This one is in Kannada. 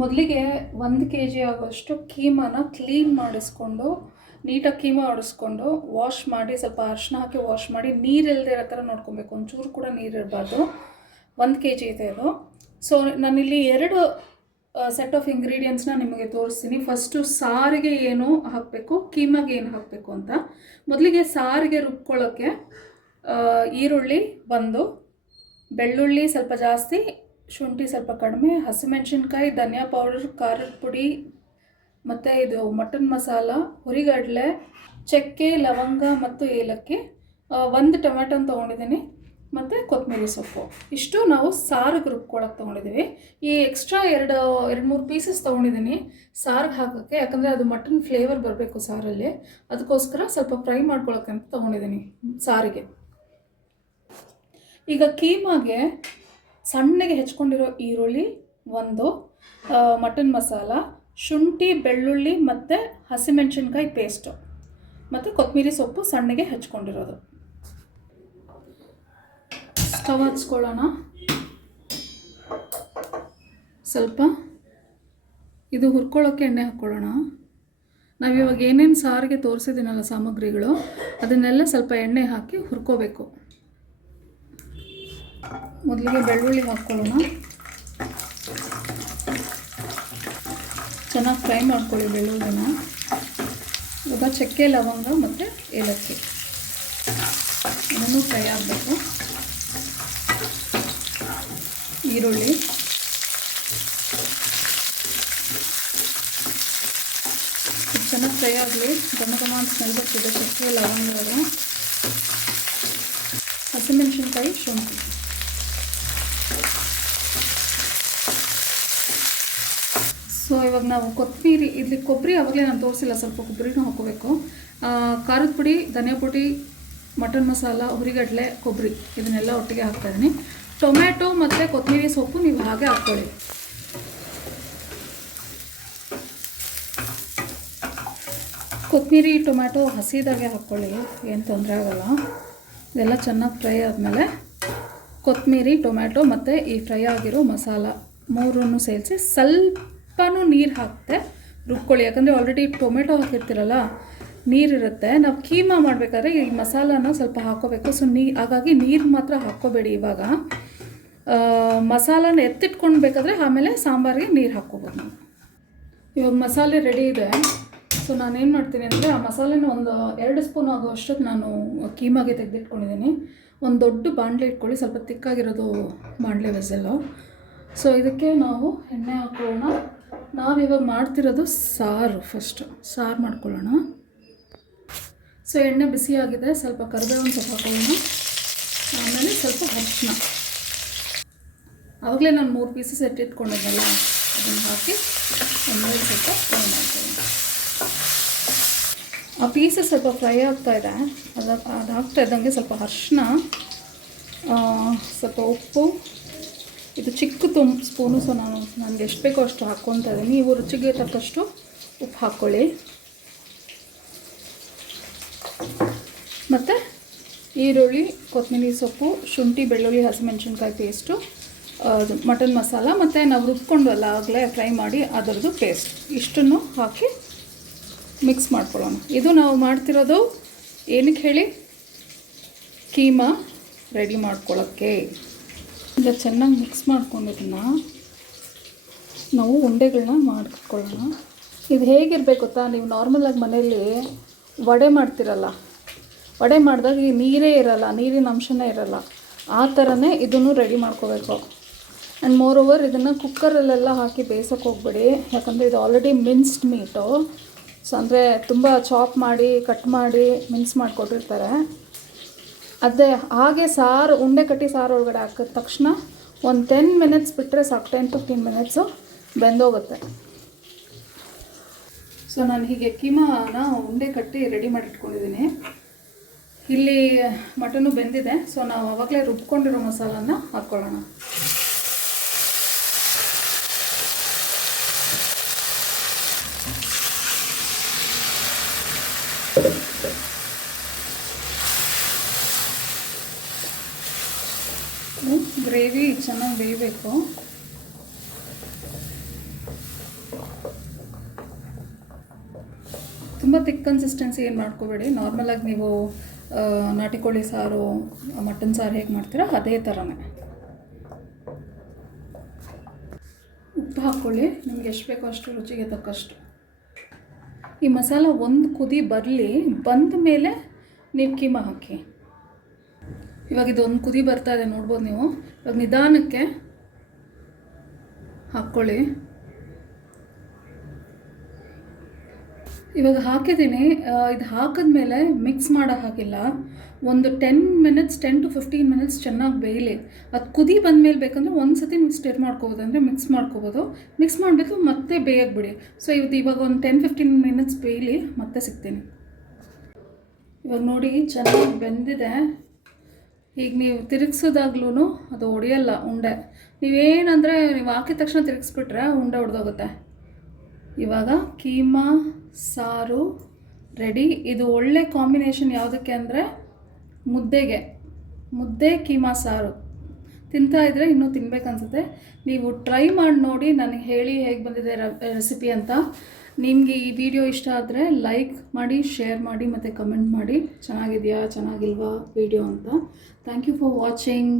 ಮೊದಲಿಗೆ 1 kg ಆಗೋಷ್ಟು ಕೀಮಾನ ಕ್ಲೀನ್ ಮಾಡಿಸ್ಕೊಂಡು ನೀಟಾಗಿ ಕೀಮಾ ಹೊಡಿಸ್ಕೊಂಡು ವಾಶ್ ಮಾಡಿ ಸ್ವಲ್ಪ ಅರಿಶಿನ ಹಾಕಿ ವಾಶ್ ಮಾಡಿ ನೀರಿಲ್ಲದೆ ಇರೋ ಥರ ನೋಡ್ಕೊಬೇಕು. ಒಂಚೂರು ಕೂಡ ನೀರಿರಬಾರ್ದು. 1 kg ಇದೆ ಇದು. ಸೊ ನಾನಿಲ್ಲಿ 2 ಸೆಟ್ ಆಫ್ ಇಂಗ್ರೀಡಿಯೆಂಟ್ಸ್ನ ನಿಮಗೆ ತೋರಿಸ್ತೀನಿ. ಫಸ್ಟು ಸಾರಿಗೆ ಏನು ಹಾಕಬೇಕು, ಕೀಮಾಗೆ ಏನು ಹಾಕಬೇಕು ಅಂತ. ಮೊದಲಿಗೆ ಸಾರಿಗೆ ರುಬ್ಕೊಳ್ಳೋಕ್ಕೆ ಈರುಳ್ಳಿ ಬಂದು, ಬೆಳ್ಳುಳ್ಳಿ ಸ್ವಲ್ಪ ಜಾಸ್ತಿ, ಶುಂಠಿ ಸ್ವಲ್ಪ ಕಡಿಮೆ, ಹಸಿಮೆಣಸಿನ್ಕಾಯಿ, ಧನಿಯಾ ಪೌಡರ್, ಖಾರದ ಪುಡಿ, ಮತ್ತು ಇದು ಮಟನ್ ಮಸಾಲ, ಹುರಿಗಡಲೆ, ಚಕ್ಕೆ, ಲವಂಗ ಮತ್ತು ಏಲಕ್ಕಿ, 1 ಟೊಮೆಟೊನ ತೊಗೊಂಡಿದ್ದೀನಿ, ಮತ್ತು ಕೊತ್ತಂಬರಿ ಸೊಪ್ಪು. ಇಷ್ಟು ನಾವು ಸಾರಿಗೆ ರುಬ್ಕೊಳ್ಳೋಕೆ ತೊಗೊಂಡಿದ್ದೀವಿ. ಈ ಎಕ್ಸ್ಟ್ರಾ 2-3 ಪೀಸಸ್ ತೊಗೊಂಡಿದ್ದೀನಿ ಸಾರಿಗೆ ಹಾಕೋಕ್ಕೆ, ಯಾಕಂದರೆ ಅದು ಮಟನ್ ಫ್ಲೇವರ್ ಬರಬೇಕು ಸಾರಲ್ಲಿ. ಅದಕ್ಕೋಸ್ಕರ ಸ್ವಲ್ಪ ಫ್ರೈ ಮಾಡ್ಕೊಳ್ಳೋಕೆ ಅಂತ ತೊಗೊಂಡಿದ್ದೀನಿ ಸಾರಿಗೆ. ಈಗ ಕೀಮಾಗೆ ಸಣ್ಣಗೆ ಹೆಚ್ಕೊಂಡಿರೋ ಈರುಳ್ಳಿ 1, ಮಟನ್ ಮಸಾಲ, ಶುಂಠಿ, ಬೆಳ್ಳುಳ್ಳಿ ಮತ್ತು ಹಸಿಮೆಣಸಿನ್ಕಾಯಿ ಪೇಸ್ಟು, ಮತ್ತು ಕೊತ್ತಂಬರಿ ಸೊಪ್ಪು ಸಣ್ಣಗೆ ಹೆಚ್ಕೊಂಡಿರೋದು. ಸ್ಟವ್ ಹಚ್ಕೊಳ್ಳೋಣ. ಸ್ವಲ್ಪ ಇದು ಹುರ್ಕೊಳ್ಳೋಕ್ಕೆ ಎಣ್ಣೆ ಹಾಕ್ಕೊಳ್ಳೋಣ. ನಾವಿವಾಗ ಏನೇನು ಸಾರಿಗೆ ತೋರಿಸಿದ್ದೀನಲ್ಲ ಸಾಮಗ್ರಿಗಳು, ಅದನ್ನೆಲ್ಲ ಸ್ವಲ್ಪ ಎಣ್ಣೆ ಹಾಕಿ ಹುರ್ಕೋಬೇಕು. ಮೊದಲಿಗೆ ಬೆಳ್ಳುಳ್ಳಿ ಹಾಕ್ಕೊಳ್ಳೋಣ. ಚೆನ್ನಾಗಿ ಫ್ರೈ ಮಾಡ್ಕೊಳ್ಳಿ ಬೆಳ್ಳುಳ್ಳಿನ. ಇವಾಗ ಚಕ್ಕೆ, ಲವಂಗ ಮತ್ತು ಏಲಕ್ಕಿ ಇದನ್ನು ಫ್ರೈ ಆಗಬೇಕು. ಈರುಳ್ಳಿ, ಚೆನ್ನಾಗಿ ಫ್ರೈ ಆಗಲಿ. ಘಮ ಅಂತ ಸ್ಮೆಲ್ ಬರ್ತಿದೆ. ಚಕ್ಕೆ, ಲವಂಗ, ಹಸಿಮೆಣಸಿನ್ಕಾಯಿ, ಶುಂಠಿ. ಸೊ ಇವಾಗ ನಾವು ಕೊತ್ತಂಬರಿ, ಇಲ್ಲಿ ಕೊಬ್ಬರಿ ಆವಾಗಲೇ ನಾನು ತೋರಿಸಿಲ್ಲ, ಸ್ವಲ್ಪ ಕೊಬ್ಬರಿನೂ ಹಾಕೋಬೇಕು. ಖಾರದ ಪುಡಿ, ಧನಿಯಾ ಪುಡಿ, ಮಟನ್ ಮಸಾಲ, ಹುರಿಗಡಲೆ, ಕೊಬ್ಬರಿ ಇದನ್ನೆಲ್ಲ ಒಟ್ಟಿಗೆ ಹಾಕ್ತಾಯಿದ್ದೀನಿ. ಟೊಮ್ಯಾಟೊ ಮತ್ತು ಕೊತ್ತಂಬರಿ ಸೊಪ್ಪು ನೀವು ಹಾಗೆ ಹಾಕ್ಕೊಳ್ಳಿ. ಕೊತ್ತಂಬರಿ, ಟೊಮ್ಯಾಟೊ ಹಸಿದಾಗೆ ಹಾಕ್ಕೊಳ್ಳಿ, ಏನು ತೊಂದರೆ ಆಗೋಲ್ಲ. ಇದೆಲ್ಲ ಚೆನ್ನಾಗಿ ಫ್ರೈ ಆದಮೇಲೆ ಕೊತ್ತಂಬರಿ, ಟೊಮ್ಯಾಟೊ ಮತ್ತು ಈ ಫ್ರೈ ಆಗಿರೋ ಮಸಾಲ 3 ಸೇರಿಸಿ ಸ್ವಲ್ಪನೂ ನೀರು ಹಾಕ್ತೆ ರುಬ್ಕೊಳ್ಳಿ. ಯಾಕಂದರೆ ಆಲ್ರೆಡಿ ಟೊಮೆಟೊ ಹಾಕಿರ್ತೀರಲ್ಲ, ನೀರಿರುತ್ತೆ. ನಾವು ಕೀಮಾ ಮಾಡಬೇಕಾದ್ರೆ ಈ ಮಸಾಲಾನ ಸ್ವಲ್ಪ ಹಾಕೋಬೇಕು. ಸೊ ಹಾಗಾಗಿ ನೀರು ಮಾತ್ರ ಹಾಕ್ಕೋಬೇಡಿ. ಇವಾಗ ಮಸಾಲಾನ ಎತ್ತಿಟ್ಕೊಳ್ಬೇಕಾದ್ರೆ ಆಮೇಲೆ ಸಾಂಬಾರಿಗೆ ನೀರು ಹಾಕ್ಕೋಬೋದು ನಾವು. ಇವಾಗ ಮಸಾಲೆ ರೆಡಿ ಇದೆ. ಸೊ ನಾನೇನು ಮಾಡ್ತೀನಿ ಅಂದರೆ, ಆ ಮಸಾಲೆನ ಒಂದು 2 ಸ್ಪೂನ್ ಆಗೋ ಅಷ್ಟೊತ್ತು ನಾನು ಕೀಮಾಗೆ ತೆಗೆದಿಟ್ಕೊಂಡಿದ್ದೀನಿ. ಒಂದು ದೊಡ್ಡ ಬಾಣಲೆ ಇಟ್ಕೊಳ್ಳಿ, ಸ್ವಲ್ಪ ತಿಕ್ಕಾಗಿರೋದು ಬಾಣಲೆ ವೆಸಲ್ಲು. ಸೊ ಇದಕ್ಕೆ ನಾವು ಎಣ್ಣೆ ಹಾಕ್ಕೊಳ್ಳೋಣ. ನಾವಿವಾಗ ಮಾಡ್ತಿರೋದು ಸಾರು. ಫಸ್ಟು ಸಾರು ಮಾಡ್ಕೊಳ್ಳೋಣ. ಸೊ ಎಣ್ಣೆ ಬಿಸಿಯಾಗಿದೆ, ಸ್ವಲ್ಪ ಕರಿಬೇವಿನ ಸೊಪ್ಪು ಹಾಕೊಳ್ಳೋಣ. ಆಮೇಲೆ ಸ್ವಲ್ಪ ಅರಿಶಿನ, ಆವಾಗಲೇ ನಾನು 3 ಪೀಸಸ್ ಎತ್ತಿಟ್ಕೊಂಡಿದ್ದಲ್ಲ, ಅದನ್ನು ಹಾಕಿ ಎಣ್ಣೆ ಸ್ವಲ್ಪ ಫ್ರೈ ಮಾಡ್ಕೊಳ್ಳೋಣ. ಆ ಪೀಸಸ್ ಸ್ವಲ್ಪ ಫ್ರೈ ಆಗ್ತಾಯಿದೆ. ಅದು ಹಾಕ್ತಾ ಇದ್ದಂಗೆ ಸ್ವಲ್ಪ ಅರಿಶಿನ, ಸ್ವಲ್ಪ ಉಪ್ಪು, ಇದು ಚಿಕ್ಕ ಸ್ಪೂನು. ಸೊ ನನಗೆ ಎಷ್ಟು ಬೇಕೋ ಅಷ್ಟು ಹಾಕ್ಕೊತಾ ಇದ್ದೀನಿ. ನೀವು ರುಚಿಗೆ ತಕ್ಕಷ್ಟು ಉಪ್ಪು ಹಾಕ್ಕೊಳ್ಳಿ. ಮತ್ತು ಈರುಳ್ಳಿ, ಕೊತ್ತಂಬರಿ ಸೊಪ್ಪು, ಶುಂಠಿ, ಬೆಳ್ಳುಳ್ಳಿ, ಹಸಿಮೆಣಸಿನ್ಕಾಯಿ ಪೇಸ್ಟು, ಮಟನ್ ಮಸಾಲ, ಮತ್ತು ನಾವು ರುಬ್ಕೊಂಡಲ್ಲ ಆಗಲೇ ಫ್ರೈ ಮಾಡಿ ಅದರದ್ದು ಪೇಸ್ಟ್, ಇಷ್ಟನ್ನು ಹಾಕಿ ಮಿಕ್ಸ್ ಮಾಡ್ಕೊಳ್ಳೋಣ. ಇದು ನಾವು ಮಾಡ್ತಿರೋದು ಏನಕ್ಕೆ ಹೇಳಿ, ಕೀಮಾ ರೆಡಿ ಮಾಡ್ಕೊಳ್ಳೋಕ್ಕೆ. ಈಗ ಚೆನ್ನಾಗಿ ಮಿಕ್ಸ್ ಮಾಡ್ಕೊಂಡಿದ್ದನ್ನ ನಾವು ಉಂಡೆಗಳನ್ನ ಮಾಡ್ಕೊಳ್ಳೋಣ. ಇದು ಹೇಗಿರಬೇಕು ಗೊತ್ತಾ, ನೀವು ನಾರ್ಮಲಾಗಿ ಮನೆಯಲ್ಲಿ ವಡೆ ಮಾಡ್ತಿರಲ್ಲ, ವಡೆ ಮಾಡಿದಾಗ ಈ ನೀರೇ ಇರಲ್ಲ, ನೀರಿನ ಅಂಶನೇ ಇರಲ್ಲ, ಆ ಥರನೇ ಇದನ್ನು ರೆಡಿ ಮಾಡ್ಕೋಬೇಕು. ಆ್ಯಂಡ್ ಮೋರ್ ಓವರ್ ಇದನ್ನು ಕುಕ್ಕರಲ್ಲೆಲ್ಲ ಹಾಕಿ ಬೇಯಿಸೋಕೆ ಹೋಗ್ಬೇಡಿ. ಯಾಕಂದರೆ ಇದು ಆಲ್ರೆಡಿ ಮಿನ್ಸ್ಡ್ ಮೀಟು. ಸೊ ಅಂದರೆ ತುಂಬ ಚಾಪ್ ಮಾಡಿ, ಕಟ್ ಮಾಡಿ, ಮಿನ್ಸ್ ಮಾಡಿಕೊಟ್ಟಿರ್ತಾರೆ. ಅದೇ ಹಾಗೆ ಸಾರು, ಉಂಡೆ ಕಟ್ಟಿ ಸಾರು ಒಳಗಡೆ ಹಾಕಿದ ತಕ್ಷಣ ಒಂದು 10 ಮಿನಿಟ್ಸ್ ಬಿಟ್ಟರೆ ಸಾಕು. 10-15 ಮಿನಿಟ್ಸು ಬೆಂದೋಗುತ್ತೆ. ಸೊ ನಾನು ಹೀಗೆ ಕೀಮಾನ ಉಂಡೆ ಕಟ್ಟಿ ರೆಡಿ ಮಾಡಿ ಇಟ್ಕೊಂಡಿದ್ದೀನಿ. ಇಲ್ಲಿ ಮಟನ್ನು ಬೆಂದಿದೆ. ಸೊ ನಾವು ಆವಾಗಲೇ ರುಬ್ಕೊಂಡಿರೋ ಮಸಾಲನ ಹಾಕ್ಕೊಳ್ಳೋಣ. ಗ್ರೇವಿ ಚೆನ್ನಾಗಿ ಬೇಯಬೇಕು. ತುಂಬ ಥಿಕ್ ಕನ್ಸಿಸ್ಟೆನ್ಸಿ ಏನು ಮಾಡ್ಕೋಬೇಡಿ. ನಾರ್ಮಲಾಗಿ ನೀವು ನಾಟಿ ಕೋಳಿ ಸಾರು, ಮಟನ್ ಸಾರು ಹೇಗೆ ಮಾಡ್ತೀರಾ ಅದೇ ಥರನೇ. ಉಪ್ಪು ಹಾಕ್ಕೊಳ್ಳಿ, ನಿಮ್ಗೆ ಎಷ್ಟು ಬೇಕೋ ಅಷ್ಟು ರುಚಿಗೆ ತಕ್ಕಷ್ಟು. ಈ ಮಸಾಲ ಒಂದು ಕುದಿ ಬರಲಿ, ಬಂದ ಮೇಲೆ ನೀವು ಕೀಮಾ ಹಾಕಿ. ಇವಾಗ ಇದೊಂದು ಕುದಿ ಬರ್ತಾ ಇದೆ ನೋಡ್ಬೋದು ನೀವು. ಇವಾಗ ನಿಧಾನಕ್ಕೆ ಹಾಕ್ಕೊಳ್ಳಿ. ಇವಾಗ ಹಾಕಿದ್ದೀನಿ. ಇದು ಹಾಕಿದ್ಮೇಲೆ ಮಿಕ್ಸ್ ಮಾಡೋ ಹಾಕಿಲ್ಲ. ಒಂದು 10 to 15 ಮಿನಿಟ್ಸ್ ಚೆನ್ನಾಗಿ ಬೇಯಲಿ. ಅದು ಕುದಿ ಬಂದಮೇಲೆ ಬೇಕಂದರೆ ಒಂದು ಸತಿ ನೀವು ಸ್ಟಿರ್ ಮಾಡ್ಕೋಬೋದು, ಅಂದರೆ ಮಿಕ್ಸ್ ಮಾಡ್ಕೋಬೋದು. ಮಿಕ್ಸ್ ಮಾಡಿಬಿಟ್ಟು ಮತ್ತೆ ಬೇಯಕ್ಕೆ ಬಿಡಿ. ಸೊ ಇವಾಗ ಒಂದು 10-15 ಮಿನಿಟ್ಸ್ ಬೇಯಲಿ, ಮತ್ತೆ ಸಿಗ್ತೀನಿ. ಇವಾಗ ನೋಡಿ ಚೆನ್ನಾಗಿ ಬೆಂದಿದೆ. ಈಗ ನೀವು ತಿರುಗಿಸೋದಾಗ್ಲೂ ಅದು ಹೊಡೆಯಲ್ಲ ಉಂಡೆ. ನೀವೇನಂದರೆ ನೀವು ಹಾಕಿದ ತಕ್ಷಣ ತಿರುಗಿಸ್ಬಿಟ್ರೆ ಉಂಡೆ ಹೊಡೆದೋಗುತ್ತೆ. ಇವಾಗ ಕೀಮಾ ಸಾರು ರೆಡಿ. ಇದು ಒಳ್ಳೆ ಕಾಂಬಿನೇಷನ್ ಯಾವುದಕ್ಕೆ ಅಂದರೆ ಮುದ್ದೆ ಕೀಮಾ ಸಾರು ತಿಂತಾಯಿದ್ರೆ ಇನ್ನೂ ತಿನ್ಬೇಕನ್ಸುತ್ತೆ. ನೀವು ಟ್ರೈ ಮಾಡಿ ನೋಡಿ, ನನಗೆ ಹೇಳಿ ಹೇಗೆ ಬಂದಿದೆ ರೆಸಿಪಿ ಅಂತ. ನಿಮಗೆ ಈ ವಿಡಿಯೋ ಇಷ್ಟ ಆದರೆ ಲೈಕ್ ಮಾಡಿ, ಶೇರ್ ಮಾಡಿ ಮತ್ತು ಕಮೆಂಟ್ ಮಾಡಿ ಚೆನ್ನಾಗಿದೆಯಾ ಚೆನ್ನಾಗಿಲ್ವಾ ವಿಡಿಯೋ ಅಂತ. Thank you for watching.